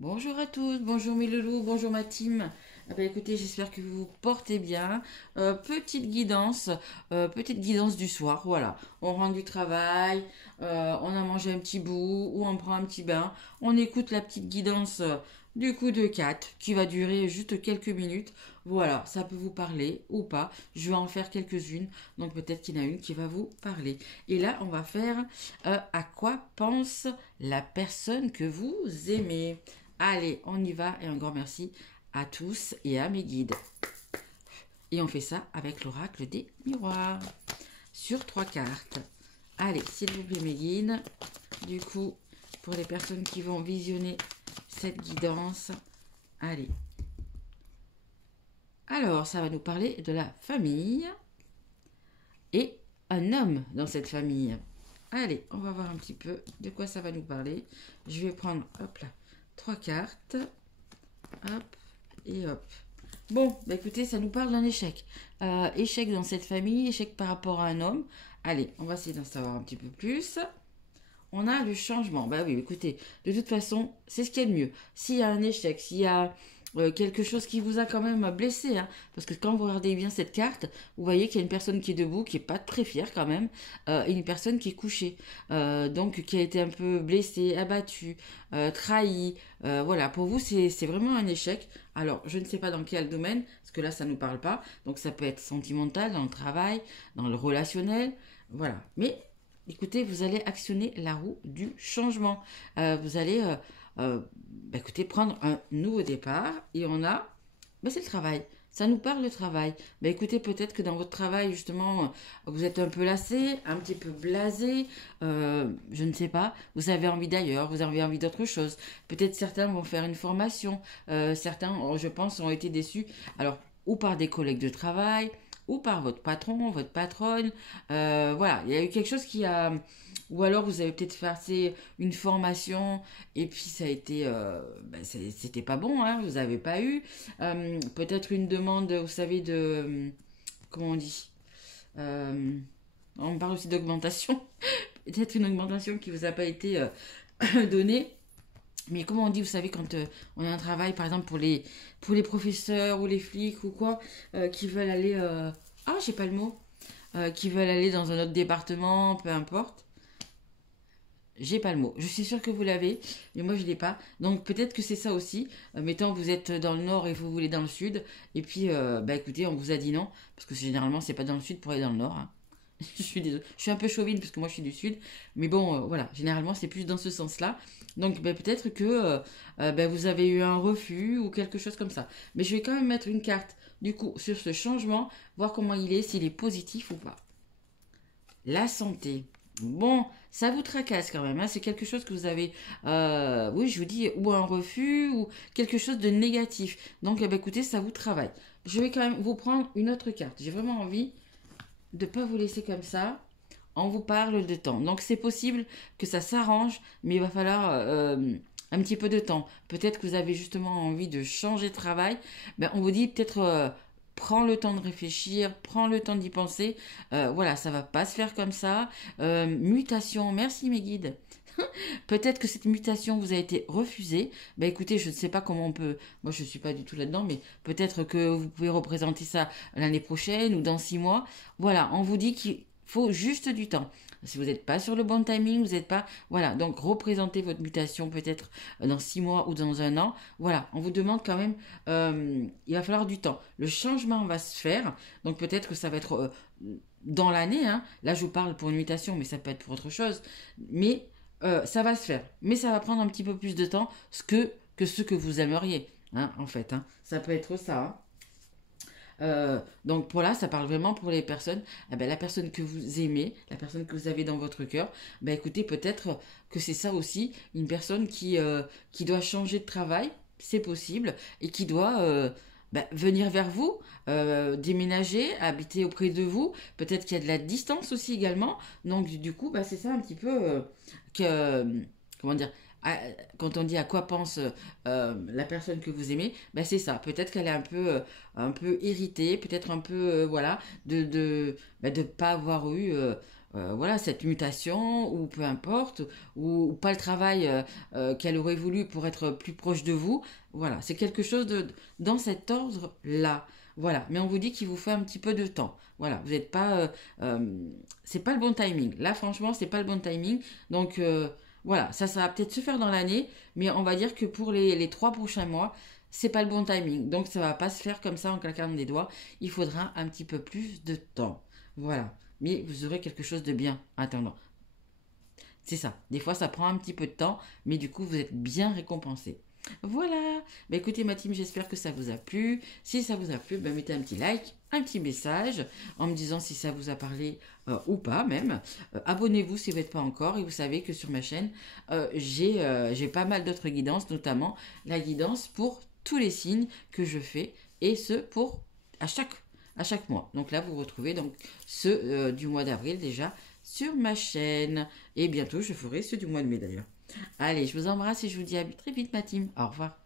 Bonjour à tous, bonjour mes loulous, bonjour ma team. Ah bah écoutez, j'espère que vous vous portez bien. Petite guidance du soir, voilà. On rentre du travail, on a mangé un petit bout ou on prend un petit bain. On écoute la petite guidance du coup de 4 qui va durer juste quelques minutes. Voilà, ça peut vous parler ou pas. Je vais en faire quelques-unes, donc peut-être qu'il y en a une qui va vous parler. Et là, on va faire à quoi pense la personne que vous aimez. Allez, on y va et un grand merci à tous et à mes guides. Et on fait ça avec l'oracle des miroirs sur 3 cartes. Allez, s'il vous plaît mes guides. Du coup, pour les personnes qui vont visionner cette guidance, allez. Alors, ça va nous parler de la famille et un homme dans cette famille. Allez, on va voir un petit peu de quoi ça va nous parler. Je vais prendre, hop là, 3 cartes. Hop et hop. Bon, bah écoutez, ça nous parle d'un échec. Échec dans cette famille, échec par rapport à un homme. Allez, on va essayer d'en savoir un petit peu plus. On a le changement. Bah oui, écoutez, de toute façon, c'est ce qu'il y a de mieux. S'il y a un échec, s'il y a quelque chose qui vous a quand même blessé, hein, parce que quand vous regardez bien cette carte, vous voyez qu'il y a une personne qui est debout, qui est pas très fière quand même, et une personne qui est couchée, donc qui a été un peu blessée, abattue, trahie. Voilà, pour vous, c'est vraiment un échec. Alors, je ne sais pas dans quel domaine, parce que là, ça ne nous parle pas. Donc, ça peut être sentimental, dans le travail, dans le relationnel, voilà. Mais écoutez, vous allez actionner la roue du changement. Vous allez, bah, écoutez, prendre un nouveau départ et on a, bah, c'est le travail. Ça nous parle le travail. Bah, écoutez, peut-être que dans votre travail, justement, vous êtes un peu lassé, un petit peu blasé, je ne sais pas. Vous avez envie d'ailleurs, vous avez envie d'autre chose. Peut-être certains vont faire une formation, certains, je pense, ont été déçus. Alors, ou par des collègues de travail, ou par votre patron, votre patronne. Voilà, il y a eu quelque chose qui a... Ou alors vous avez peut-être fait une formation et puis ça a été... ben, c'était pas bon, hein, vous n'avez pas eu. Peut-être une demande, vous savez, de... Comment on dit On parle aussi d'augmentation. Peut-être une augmentation qui vous a pas été donnée. Mais comment on dit, vous savez, quand on a un travail, par exemple, pour les professeurs ou les flics ou quoi, qui veulent aller... Ah, j'ai pas le mot. Qui veulent aller dans un autre département, peu importe. J'ai pas le mot. Je suis sûre que vous l'avez, mais moi je l'ai pas. Donc peut-être que c'est ça aussi. Mettons vous êtes dans le nord et vous voulez dans le sud, et puis bah écoutez, on vous a dit non, parce que généralement c'est pas dans le sud pour aller dans le nord, hein. Je suis désolée. Je suis un peu chauvine parce que moi je suis du sud, mais bon voilà, généralement c'est plus dans ce sens-là. Donc bah, peut-être que bah, vous avez eu un refus ou quelque chose comme ça. Mais je vais quand même mettre une carte du coup sur ce changement, voir comment il est, s'il est positif ou pas. La santé. Bon, ça vous tracasse quand même, hein. C'est quelque chose que vous avez, oui, je vous dis, ou un refus, ou quelque chose de négatif. Donc, eh ben, écoutez, ça vous travaille. Je vais quand même vous prendre une autre carte. J'ai vraiment envie de ne pas vous laisser comme ça. On vous parle de temps. Donc, c'est possible que ça s'arrange, mais il va falloir un petit peu de temps. Peut-être que vous avez justement envie de changer de travail. Ben, on vous dit peut-être prends le temps de réfléchir, prends le temps d'y penser. Voilà, ça va pas se faire comme ça. Mutation, merci mes guides. Peut-être que cette mutation vous a été refusée. Ben écoutez, je ne sais pas comment on peut. Moi, je ne suis pas du tout là-dedans, mais peut-être que vous pouvez représenter ça l'année prochaine ou dans 6 mois. Voilà, on vous dit qu'il faut juste du temps. Si vous n'êtes pas sur le bon timing, vous n'êtes pas. Voilà, donc représentez votre mutation peut-être dans 6 mois ou dans un an. Voilà, on vous demande quand même. Il va falloir du temps. Le changement va se faire. Donc peut-être que ça va être dans l'année, hein. Là, je vous parle pour une mutation, mais ça peut être pour autre chose. Mais ça va se faire. Mais ça va prendre un petit peu plus de temps que ce que vous aimeriez, hein, en fait, hein. Ça peut être ça, hein. Donc pour là, ça parle vraiment pour les personnes, eh ben, la personne que vous aimez, la personne que vous avez dans votre cœur, ben écoutez, peut-être que c'est ça aussi, une personne qui doit changer de travail, c'est possible, et qui doit ben, venir vers vous, déménager, habiter auprès de vous, peut-être qu'il y a de la distance aussi également, donc du coup, ben, c'est ça un petit peu que, comment dire, quand on dit à quoi pense la personne que vous aimez, ben c'est ça. Peut-être qu'elle est un peu irritée, peut-être un peu, voilà, de pas avoir eu voilà, cette mutation, ou peu importe, ou pas le travail qu'elle aurait voulu pour être plus proche de vous. Voilà, c'est quelque chose dans cet ordre-là. Voilà, mais on vous dit qu'il vous faut un petit peu de temps. Voilà, vous n'êtes pas, c'est pas le bon timing. Là, franchement, c'est pas le bon timing. Donc voilà, ça va peut-être se faire dans l'année, mais on va dire que pour les 3 prochains mois, c'est pas le bon timing. Donc ça va pas se faire comme ça en claquant des doigts. Il faudra un petit peu plus de temps. Voilà, mais vous aurez quelque chose de bien en attendant. C'est ça. Des fois, ça prend un petit peu de temps, mais du coup, vous êtes bien récompensé. Voilà. Bah, écoutez, ma team, j'espère que ça vous a plu. Si ça vous a plu, bah, mettez un petit like, un petit message en me disant si ça vous a parlé ou pas même. Abonnez-vous si vous n'êtes pas encore et vous savez que sur ma chaîne, j'ai pas mal d'autres guidances, notamment la guidance pour tous les signes que je fais et ce pour à chaque mois. Donc là, vous retrouvez donc ceux du mois d'avril déjà sur ma chaîne. Et bientôt, je ferai ceux du mois de mai d'ailleurs. Allez, je vous embrasse et je vous dis à très vite, ma team. Au revoir.